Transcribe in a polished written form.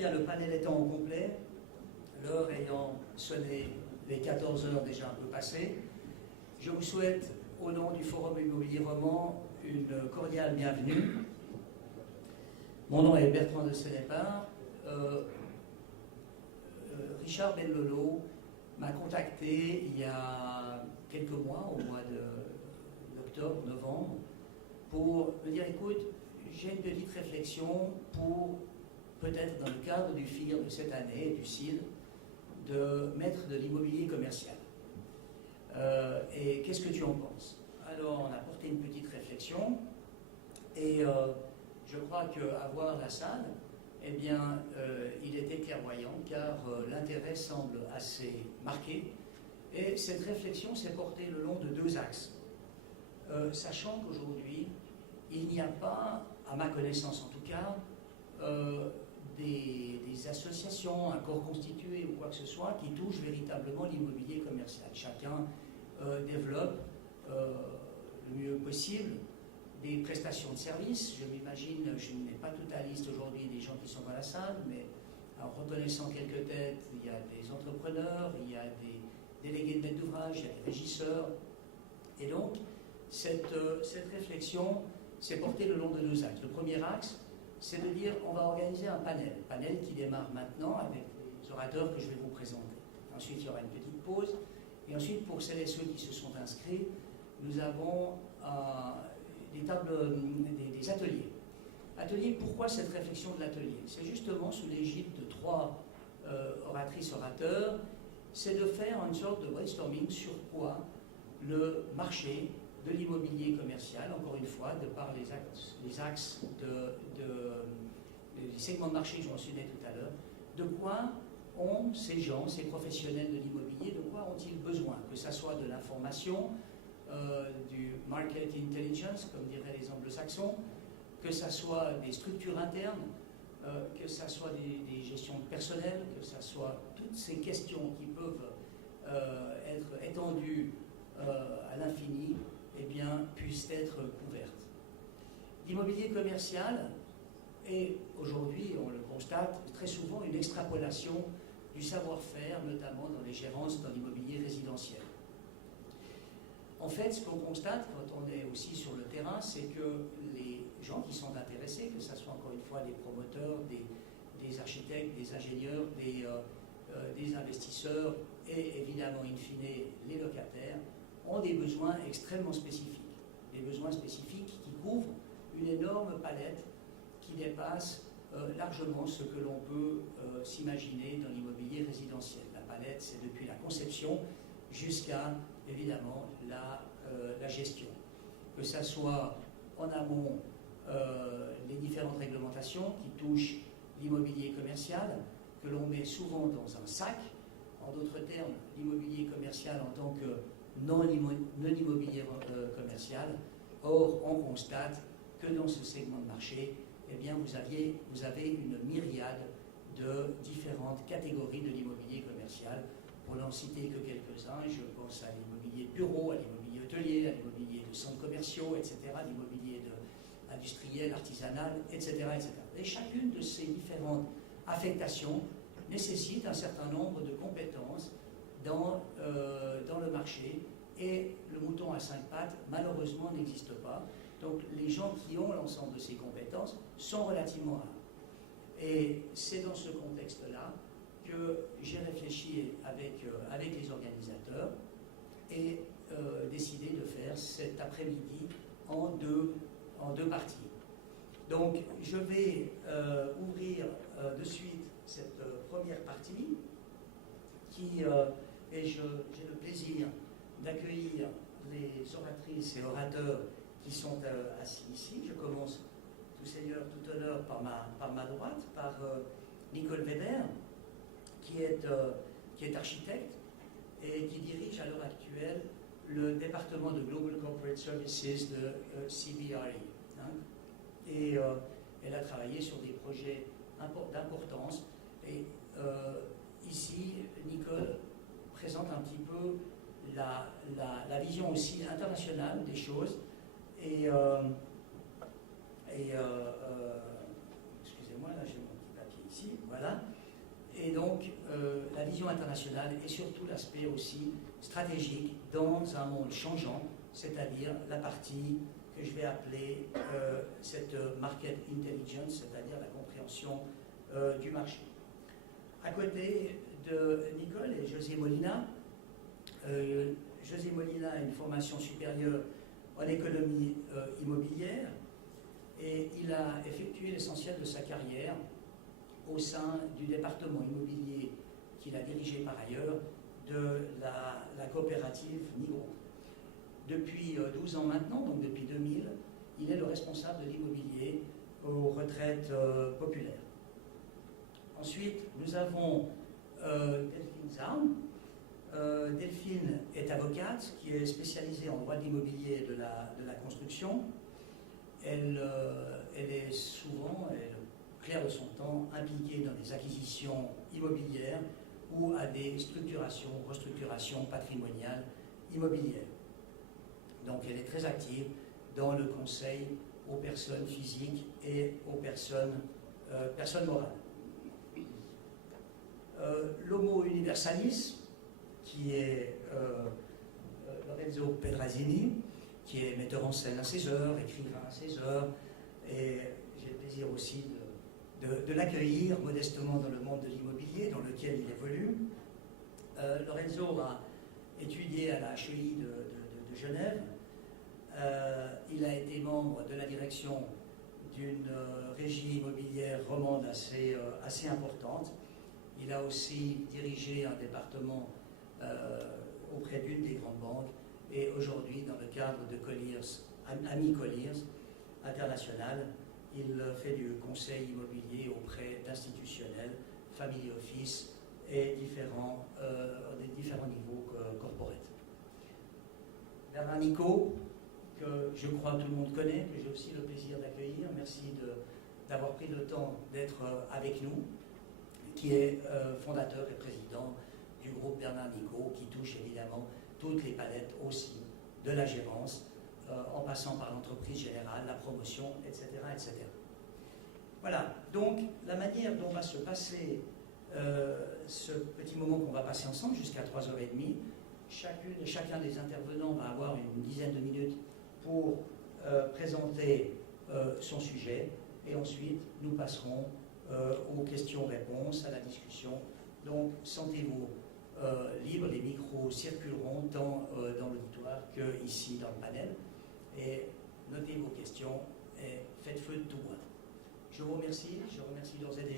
bien, le panel étant au complet, l'heure ayant sonné les 14 heures déjà un peu passées, je vous souhaite, au nom du Forum Immobilier Roman, une cordiale bienvenue. Mon nom est Bertrand de Sénépard. Richard Bellolo m'a contacté il y a quelques mois, au mois d'octobre, novembre, pour me dire, écoute, j'ai une petite réflexion pour, peut-être dans le cadre du FIR de cette année, du CIL, de mettre de l'immobilier commercial. Et qu'est-ce que tu en penses? Alors, on a porté une petite réflexion, et je crois qu'avoir la salle, eh bien, il était clairvoyant, car l'intérêt semble assez marqué, et cette réflexion s'est portée le long de deux axes. Sachant qu'aujourd'hui, il n'y a pas, à ma connaissance en tout cas, des associations, un corps constitué ou quoi que ce soit qui touchent véritablement l'immobilier commercial. Chacun développe le mieux possible des prestations de services. Je m'imagine, je n'ai pas toute la liste aujourd'hui des gens qui sont dans la salle, mais en reconnaissant quelques têtes, il y a des entrepreneurs, il y a des délégués de maître d'ouvrage, il y a des régisseurs. Et donc, cette réflexion s'est portée le long de deux axes. Le premier axe, c'est de dire on va organiser un panel qui démarre maintenant avec les orateurs que je vais vous présenter. Ensuite, il y aura une petite pause. Et ensuite, pour celles et ceux qui se sont inscrits, nous avons des ateliers. Atelier, pourquoi cette réflexion de l'atelier? C'est justement sous l'égide de trois oratrices-orateurs, c'est de faire une sorte de brainstorming sur quoi le marché de l'immobilier commercial, encore une fois, de par les axes des segments de marché que je mentionnais tout à l'heure, de quoi ont ces gens, ces professionnels de l'immobilier, de quoi ont-ils besoin? Que ce soit de l'information, du market intelligence, comme diraient les anglo-saxons, que ce soit des structures internes, que ce soit des gestions personnelles, que ce soit toutes ces questions qui peuvent être étendues à l'infini, eh bien, puissent être couvertes. L'immobilier commercial est aujourd'hui, on le constate, très souvent une extrapolation du savoir-faire, notamment dans les gérances dans l'immobilier résidentiel. En fait, ce qu'on constate quand on est aussi sur le terrain, c'est que les gens qui sont intéressés, que ce soit encore une fois des promoteurs, des architectes, des ingénieurs, des investisseurs et évidemment, in fine, les locataires, ont des besoins extrêmement spécifiques. Des besoins spécifiques qui couvrent une énorme palette qui dépasse largement ce que l'on peut s'imaginer dans l'immobilier résidentiel. La palette, c'est depuis la conception jusqu'à, évidemment, la gestion. Que ça soit en amont les différentes réglementations qui touchent l'immobilier commercial, que l'on met souvent dans un sac. En d'autres termes, l'immobilier commercial en tant que non-immobilier commercial. Or, on constate que dans ce segment de marché, eh bien, vous avez une myriade de différentes catégories de l'immobilier commercial. Pour n'en citer que quelques-uns, je pense à l'immobilier de bureau, à l'immobilier hôtelier, à l'immobilier de centres commerciaux, etc., l'immobilier industriel, artisanal, etc., etc. Et chacune de ces différentes affectations nécessite un certain nombre de compétences dans le marché, et le mouton à cinq pattes, malheureusement, n'existe pas. Donc les gens qui ont l'ensemble de ces compétences sont relativement rares. Et c'est dans ce contexte-là que j'ai réfléchi avec les organisateurs et décidé de faire cet après-midi en deux parties. Donc je vais ouvrir de suite cette première partie et j'ai le plaisir d'accueillir les oratrices et orateurs qui sont assis ici. Je commence, tout seigneur, tout honneur, par ma droite, par Nicole Weber, qui est architecte et qui dirige à l'heure actuelle le département de Global Corporate Services de CBRE. Et elle a travaillé sur des projets d'importance. Et ici, Nicole présente un petit peu la vision aussi internationale des choses. Et excusez-moi, là j'ai mon petit papier ici, voilà. vision internationale et surtout l'aspect aussi stratégique dans un monde changeant, c'est-à-dire la partie que je vais appeler cette market intelligence, c'est-à-dire la compréhension du marché. À côté de Nicole et José Molina, José Molina a une formation supérieure en économie immobilière et il a effectué l'essentiel de sa carrière au sein du département immobilier qu'il a dirigé par ailleurs de la coopérative Nigro. Depuis 12 ans maintenant, donc depuis 2000, il est le responsable de l'immobilier aux retraites populaires. Ensuite, nous avons Delphine Zaun. Delphine est avocate qui est spécialisée en droit de l'immobilier et de la construction. Elle est souvent, clair de son temps, impliquée dans des acquisitions immobilières ou à des structurations, restructurations patrimoniales immobilières. Donc elle est très active dans le conseil aux personnes physiques et aux personnes morales. L'Homo Universalis, qui est Lorenzo Pedrazini, qui est metteur en scène à ses heures, écrivain à ses heures, et j'ai le plaisir aussi de l'accueillir modestement dans le monde de l'immobilier dans lequel il évolue. Lorenzo a étudié à la HEI de Genève. Il a été membre de la direction d'une régie immobilière romande assez importante. Il a aussi dirigé un département auprès d'une des grandes banques et aujourd'hui, dans le cadre de Colliers, Ami Colliers International, il fait du conseil immobilier auprès d'institutionnels, family office et des différents niveaux corporate. Bernard Nicot, que je crois tout le monde connaît, que j'ai aussi le plaisir d'accueillir. Merci d'avoir pris le temps d'être avec nous, qui est fondateur et président du groupe Bernard Nicot, qui touche évidemment toutes les palettes aussi de la gérance, en passant par l'entreprise générale, la promotion, etc., etc. Voilà, donc la manière dont va se passer ce petit moment qu'on va passer ensemble jusqu'à 3h30, chacune et chacun des intervenants va avoir une dizaine de minutes pour présenter son sujet, et ensuite nous passerons aux questions-réponses, à la discussion. Donc sentez-vous libre, les micros circuleront tant dans l'auditoire que ici dans le panel, et notez vos questions et faites feu de tout bois. Je vous remercie d'ores et